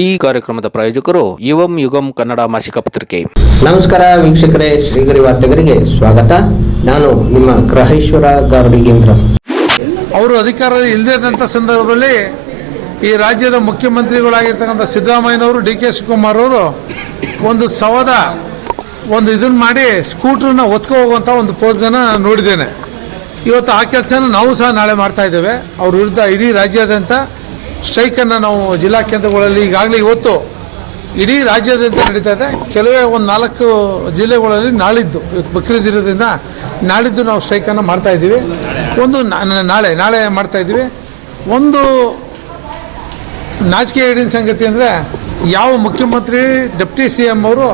ಈ ಕಾರ್ಯಕ್ರಮದ ಪ್ರಾಯೋಜಕರು ಯುವಂ ಯುಗಂ ಕನ್ನಡ ಮಾಸಿಕ ಪತ್ರಿಕೆ. ನಮಸ್ಕಾರ ವೀಕ್ಷಕರೇ ಶ್ರೀಗರಿ ವಾರ್ತೆಗರಿಗೆ ಸ್ವಾಗತ. ನಾನು ನಿಮ್ಮ ಗ್ರಹೇಶ್ವರ ಗಾರುಡಿಗೇಂದ್ರ ಅವರು ಅಧಿಕಾರ ಇಲ್ಲದಂತ ಸಂದರ್ಭದಲ್ಲಿ ಈ ರಾಜ್ಯದ ಮುಖ್ಯಮಂತ್ರಿಗಳಾಗಿರ್ತಕ್ಕಂಥ ಸಿದ್ದರಾಮಯ್ಯನವರು ಡಿ ಕೆ ಶಿವಕುಮಾರ್ ಅವರು ಒಂದು ಸವದ ಒಂದು ಇದನ್ನ ಮಾಡಿ ಸ್ಕೂಟ್ರನ್ನ ಒತ್ಕೊ ಹೋಗುವಂಥ ಒಂದು ಪೋಸನ್ನು ನಾನು ನೋಡಿದ್ದೇನೆ. ಇವತ್ತು ಆ ಕೆಲಸನ ನಾವು ಸಹ ನಾಳೆ ಮಾಡ್ತಾ ಇದ್ದೇವೆ. ಅವ್ರ ವಿರುದ್ಧ ಇಡೀ ರಾಜ್ಯಾದ್ಯಂತ ಸ್ಟ್ರೈಕನ್ನು ನಾವು ಜಿಲ್ಲಾ ಕೇಂದ್ರಗಳಲ್ಲಿ ಈಗಾಗಲೇ ಇವತ್ತು ಇಡೀ ರಾಜ್ಯಾದ್ಯಂತ ನಡೀತಾ ಇದೆ. ಕೆಲವೇ ಒಂದು ನಾಲ್ಕು ಜಿಲ್ಲೆಗಳಲ್ಲಿ ನಾಳಿದ್ದು ಬಕ್ರೀದ್ ಇರೋದ್ರಿಂದ ನಾಳಿದ್ದು ನಾವು ಸ್ಟ್ರೈಕನ್ನು ಮಾಡ್ತಾ ಇದ್ದೀವಿ. ಒಂದು ನಾಳೆ ನಾಳೆ ಮಾಡ್ತಾ ಇದ್ದೀವಿ. ಒಂದು ನಾಚಿಕೆ ಹಿಡಿನ ಸಂಗತಿ ಅಂದರೆ ಯಾವ ಮುಖ್ಯಮಂತ್ರಿ, ಡೆಪ್ಟಿ ಸಿ ಎಂ ಅವರು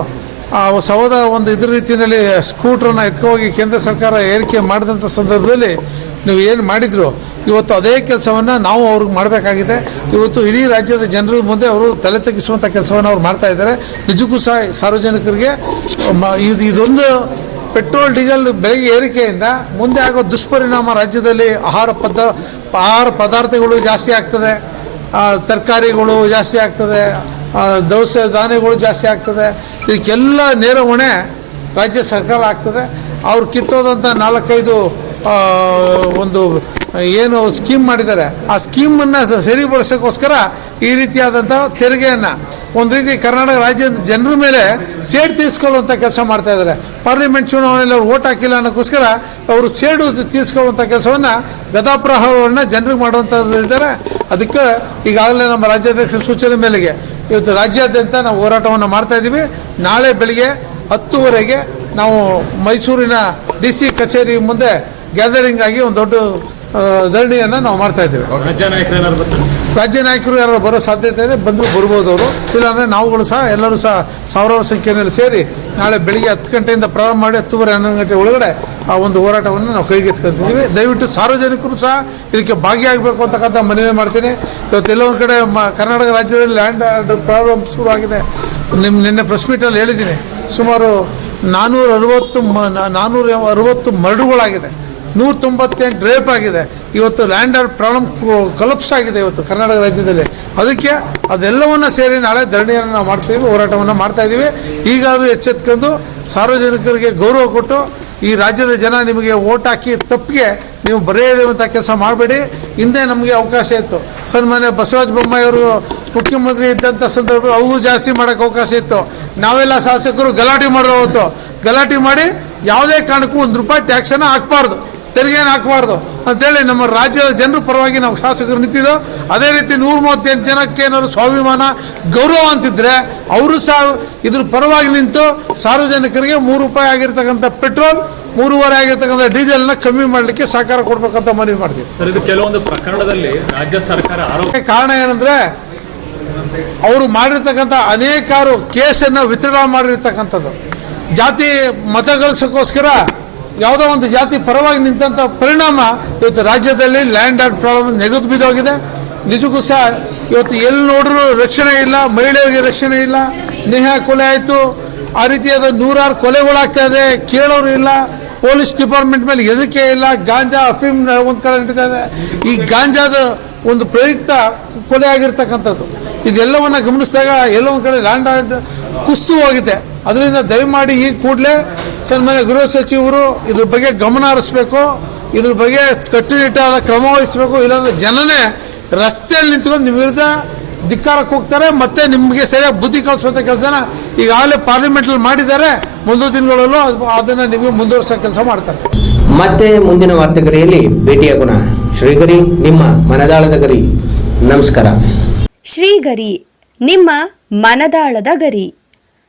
ಆ ಸವದ ಒಂದು ಇದ್ರ ರೀತಿಯಲ್ಲಿ ಸ್ಕೂಟ್ರನ್ನ ಎತ್ಕೋಗಿ ಕೇಂದ್ರ ಸರ್ಕಾರ ಏರಿಕೆ ಮಾಡಿದಂಥ ಸಂದರ್ಭದಲ್ಲಿ ನೀವು ಏನು ಮಾಡಿದ್ರು? ಇವತ್ತು ಅದೇ ಕೆಲಸವನ್ನು ನಾವು ಅವ್ರಿಗೆ ಮಾಡಬೇಕಾಗಿದೆ. ಇವತ್ತು ಇಡೀ ರಾಜ್ಯದ ಜನರ ಮುಂದೆ ಅವರು ತಲೆ ತಗ್ಗಿಸುವಂಥ ಕೆಲಸವನ್ನು ಅವ್ರು ಮಾಡ್ತಾ ಇದ್ದಾರೆ. ನಿಜಕ್ಕೂ ಸಹ ಸಾರ್ವಜನಿಕರಿಗೆ ಇದು, ಇದೊಂದು ಪೆಟ್ರೋಲ್, ಡೀಸೆಲ್ ಬೆಲೆ ಏರಿಕೆಯಿಂದ ಮುಂದೆ ಆಗೋ ದುಷ್ಪರಿಣಾಮ ರಾಜ್ಯದಲ್ಲಿ ಆಹಾರ ಪದ, ಆಹಾರ ಪದಾರ್ಥಗಳು ಜಾಸ್ತಿ ಆಗ್ತದೆ. ತರಕಾರಿಗಳು ಜಾಸ್ತಿ ಆಗ್ತದೆ. ದವಸ ಧಾನ್ಯಗಳು ಜಾಸ್ತಿ ಆಗ್ತದೆ. ಇದಕ್ಕೆಲ್ಲ ನೇರ ಹೊಣೆ ರಾಜ್ಯ ಸರ್ಕಾರ ಆಗ್ತದೆ. ಅವ್ರು ಕಿತ್ತೋದಂಥ ನಾಲ್ಕೈದು ಒಂದು, ಏನು ಸ್ಕೀಮ್ ಮಾಡಿದ್ದಾರೆ. ಆ ಸ್ಕೀಮನ್ನು ಸರಿಪಡಿಸೋಕ್ಕೋಸ್ಕರ ಈ ರೀತಿಯಾದಂಥ ತೆರಿಗೆಯನ್ನು ಒಂದು ರೀತಿ ಕರ್ನಾಟಕ ರಾಜ್ಯದ ಜನರ ಮೇಲೆ ಸೇಡು ತೀರಿಸ್ಕೊಳ್ಳುವಂಥ ಕೆಲಸ ಮಾಡ್ತಾ ಇದ್ದಾರೆ. ಪಾರ್ಲಿಮೆಂಟ್ ಚುನಾವಣೆಯಲ್ಲಿ ಅವ್ರು ಓಟ್ ಹಾಕಿಲ್ಲ ಅನ್ನೋಕ್ಕೋಸ್ಕರ ಅವರು ಸೇಡು ತೀರಿಸ್ಕೊಳ್ಳುವಂಥ ಕೆಲಸವನ್ನು ಗದಾಪ್ರಹವನ್ನು ಜನರಿಗೆ ಮಾಡುವಂಥದ್ದು ಇದ್ದಾರೆ ಅದಕ್ಕೆ ಈಗಾಗಲೇ ನಮ್ಮ ರಾಜ್ಯಾಧ್ಯಕ್ಷರ ಸೂಚನೆ ಮೇಲೆಗೆ ಇವತ್ತು ರಾಜ್ಯಾದ್ಯಂತ ನಾವು ಹೋರಾಟವನ್ನು ಮಾಡ್ತಾ ಇದ್ದೀವಿ. ನಾಳೆ ಬೆಳಿಗ್ಗೆ ಹತ್ತುವರೆಗೆ ನಾವು ಮೈಸೂರಿನ ಡಿ ಸಿ ಕಚೇರಿ ಮುಂದೆ ಗ್ಯಾದರಿಂಗ್ ಆಗಿ ಒಂದು ದೊಡ್ಡ ಧರಣಿಯನ್ನು ನಾವು ಮಾಡ್ತಾ ಇದ್ದೇವೆ. ರಾಜ್ಯ ನಾಯಕರು ಯಾರು ಬರೋ ಸಾಧ್ಯತೆ ಇದೆ ಬಂದರೂ ಬರ್ಬೋದು ಅವರು. ಇಲ್ಲಾಂದ್ರೆ ನಾವುಗಳು ಸಹ ಎಲ್ಲರೂ ಸಹ ಸಾವಿರಾರು ಸಂಖ್ಯೆಯಲ್ಲಿ ಸೇರಿ ನಾಳೆ ಬೆಳಿಗ್ಗೆ ಹತ್ತು ಗಂಟೆಯಿಂದ ಪ್ರಾರಂಭ ಮಾಡಿ ಹತ್ತುವರೆ ಹನ್ನೊಂದು ಗಂಟೆ ಒಳಗಡೆ ಆ ಒಂದು ಹೋರಾಟವನ್ನು ನಾವು ಕೈಗೆತ್ಕೊಳ್ತಿದ್ದೀವಿ ದಯವಿಟ್ಟು ಸಾರ್ವಜನಿಕರು ಸಹ ಇದಕ್ಕೆ ಭಾಗಿಯಾಗಬೇಕು ಅಂತಕ್ಕಂಥ ಮನವಿ ಮಾಡ್ತೀನಿ. ಇವತ್ತು ಎಲ್ಲೊಂದು ಕಡೆ ಮ ಕರ್ನಾಟಕ ರಾಜ್ಯದಲ್ಲಿ ಲ್ಯಾಂಡ್ ಪ್ರಾಬ್ಲಮ್ ಆಗಿದೆ ನಿಮ್ಮ ನಿನ್ನೆ ಪ್ರೆಸ್ ಮೀಟಲ್ಲಿ ಹೇಳಿದ್ದೀನಿ. ಸುಮಾರು ನಾನ್ನೂರ ಅರವತ್ತು ನಾನ್ನೂರ ಅರವತ್ತು ಮರಡುಗಳಾಗಿದೆ ನೂರ ತೊಂಬತ್ತೆಂಟು ರೇಪ್ ಆಗಿದೆ. ಇವತ್ತು ಲ್ಯಾಂಡರ್ ಪ್ರಾಬ್ಲಮ್ ಕಲಪ್ಸ್ ಆಗಿದೆ ಇವತ್ತು ಕರ್ನಾಟಕ ರಾಜ್ಯದಲ್ಲಿ. ಅದಕ್ಕೆ ಅದೆಲ್ಲವನ್ನ ಸೇರಿ ನಾಳೆ ಧರಣಿಯನ್ನು ನಾವು ಮಾಡ್ತೀವಿ, ಹೋರಾಟವನ್ನು ಮಾಡ್ತಾ ಇದ್ದೀವಿ ಈಗಾದರೂ ಎಚ್ಚೆತ್ಕೊಂಡು ಸಾರ್ವಜನಿಕರಿಗೆ ಗೌರವ ಕೊಟ್ಟು ಈ ರಾಜ್ಯದ ಜನ ನಿಮಗೆ ಓಟ್ ಹಾಕಿ ತಪ್ಪಿಗೆ ನೀವು ಬರೇ ಇರುವಂಥ ಕೆಲಸ ಮಾಡಬೇಡಿ. ಹಿಂದೆ ನಮಗೆ ಅವಕಾಶ ಇತ್ತು. ಸನ್ಮಾನ್ಯ ಬಸವರಾಜ ಬೊಮ್ಮಾಯಿ ಅವರು ಮುಖ್ಯಮಂತ್ರಿ ಇದ್ದಂಥ ಸಂದರ್ಭ ಅವು ಜಾಸ್ತಿ ಮಾಡೋಕ್ಕೆ ಅವಕಾಶ ಇತ್ತು. ನಾವೆಲ್ಲ ಶಾಸಕರು ಗಲಾಟೆ ಮಾಡಿದ್ರು ಗಲಾಟೆ ಮಾಡಿ ಯಾವುದೇ ಕಾರಣಕ್ಕೂ ಒಂದು ರೂಪಾಯಿ ಟ್ಯಾಕ್ಸನ್ನು ಹಾಕ್ಬಾರ್ದು. ತೆರಿಗೆಯನ್ನು ಹಾಕಬಾರ್ದು ಅಂತೇಳಿ ನಮ್ಮ ರಾಜ್ಯದ ಜನರ ಪರವಾಗಿ ನಾವು ಶಾಸಕರು ನಿಂತಿದ್ದೋ ಅದೇ ರೀತಿ ನೂರ ಮೂವತ್ತೆಂಟು ಜನಕ್ಕೆ ಏನಾದ್ರು ಸ್ವಾಭಿಮಾನ ಗೌರವ ಅಂತಿದ್ರೆ ಅವರು ಸಹ ಇದ್ರ ಪರವಾಗಿ ನಿಂತು ಸಾರ್ವಜನಿಕರಿಗೆ ಮೂರು ರೂಪಾಯಿ ಆಗಿರ್ತಕ್ಕಂಥ ಪೆಟ್ರೋಲ್ ಮೂರುವರೆ ಆಗಿರ್ತಕ್ಕಂಥ ಡೀಸೆಲ್ನ ಕಮ್ಮಿ ಮಾಡಲಿಕ್ಕೆ ಸಹಕಾರ ಕೊಡ್ಬೇಕಂತ ಮನವಿ ಮಾಡ್ತೀವಿ. ಸರ್ ಇದು ಕೆಲವೊಂದು ಪ್ರಕರಣದಲ್ಲಿ ರಾಜ್ಯ ಸರ್ಕಾರ ಆರೋಪ ಕಾರಣ ಏನಂದ್ರೆ ಅವರು ಮಾಡಿರ್ತಕ್ಕಂಥ ಅನೇಕಾರು ಕೇಸನ್ನು ವಿತ್ಡ್ರಾ ಮಾಡಿರ್ತಕ್ಕಂಥದ್ದು. ಜಾತಿ ಮತ ಗಳಿಸೋಕ್ಕೋಸ್ಕರ ಯಾವುದೋ ಒಂದು ಜಾತಿ ಪರವಾಗಿ ನಿಂತಂಥ ಪರಿಣಾಮ ಇವತ್ತು ರಾಜ್ಯದಲ್ಲಿ ಲ್ಯಾಂಡ್ ಆರ್ಡ್ ಪ್ರಾಬ್ಲಮ್ ನೆಗೆದು ಬಿದ್ದೋಗಿದೆ. ನಿಜಕ್ಕೂ ಸಹ ಇವತ್ತು ಎಲ್ಲಿ ನೋಡಿದ್ರು ರಕ್ಷಣೆ ಇಲ್ಲ, ಮಹಿಳೆಯರಿಗೆ ರಕ್ಷಣೆ ಇಲ್ಲ, ನೇಹ ಕೊಲೆ ಆಯಿತು. ಆ ರೀತಿಯಾದ ನೂರಾರು ಕೊಲೆಗಳಾಗ್ತಾ ಇದೆ, ಕೇಳೋರು ಇಲ್ಲ, ಪೊಲೀಸ್ ಡಿಪಾರ್ಟ್ಮೆಂಟ್ ಮೇಲೆ ಎದಕ್ಕೆ ಇಲ್ಲ, ಗಾಂಜಾ ಅಫೀಮ್ ಒಂದು ಕಡೆ ನಡೀತಾ ಇದೆ. ಈ ಗಾಂಜಾದ ಒಂದು ಪ್ರಯುಕ್ತ ಕೊಲೆ ಆಗಿರ್ತಕ್ಕಂಥದ್ದು ಇದೆಲ್ಲವನ್ನ ಗಮನಿಸಿದಾಗ ಎಲ್ಲೋ ಒಂದು ಕಡೆ ಲ್ಯಾಂಡ್ ಆರ್ಡ್ ಕುಸ್ತು ಹೋಗಿದೆ. ಅದರಿಂದ ದಯಮಾಡಿ ಈ ಕೂಡಲೇ ಸನ್ಮಾನ್ಯ ಗೃಹ ಸಚಿವರು ಇದ್ರ ಬಗ್ಗೆ ಗಮನ ಹರಿಸ್ಬೇಕು ಇದ್ರ ಬಗ್ಗೆ ಕಟ್ಟುನಿಟ್ಟಾದ ಕ್ರಮ ವಹಿಸಬೇಕು ಇಲ್ಲಾಂದ್ರೆ ಜನನೇ ರಸ್ತೆಯಲ್ಲಿ ನಿಂತ್ಕೊಂಡು ನಿಮ್ಮ ವಿರುದ್ಧ ಧಿಕ್ಕಾರಕ್ಕೆ ಹೋಗ್ತಾರೆ ಮತ್ತೆ ನಿಮಗೆ ಸರಿಯಾಗಿ ಬುದ್ಧಿ ಕಲಿಸುವಂಥ ಕೆಲಸನ ಈಗಾಗಲೇ ಪಾರ್ಲಿಮೆಂಟಲ್ಲಿ ಮಾಡಿದ್ದಾರೆ. ಮುಂದಿನ ದಿನಗಳಲ್ಲೂ ಅದು- ಅದನ್ನ ನಿಮಗೆ ಮುಂದುವರಿಸೋ ಕೆಲಸ ಮಾಡ್ತಾರೆ. ಮತ್ತೆ ಮುಂದಿನ ವಾರ್ತೆಗರಿಯಲ್ಲಿ ಭೇಟಿಯಾಗೋಣ ಶ್ರೀಗರಿ ನಿಮ್ಮ ಮನದಾಳದ ಗರಿ. ನಮಸ್ಕಾರ. ಶ್ರೀಗರಿ ನಿಮ್ಮ ಮನದಾಳದ ಗರಿ.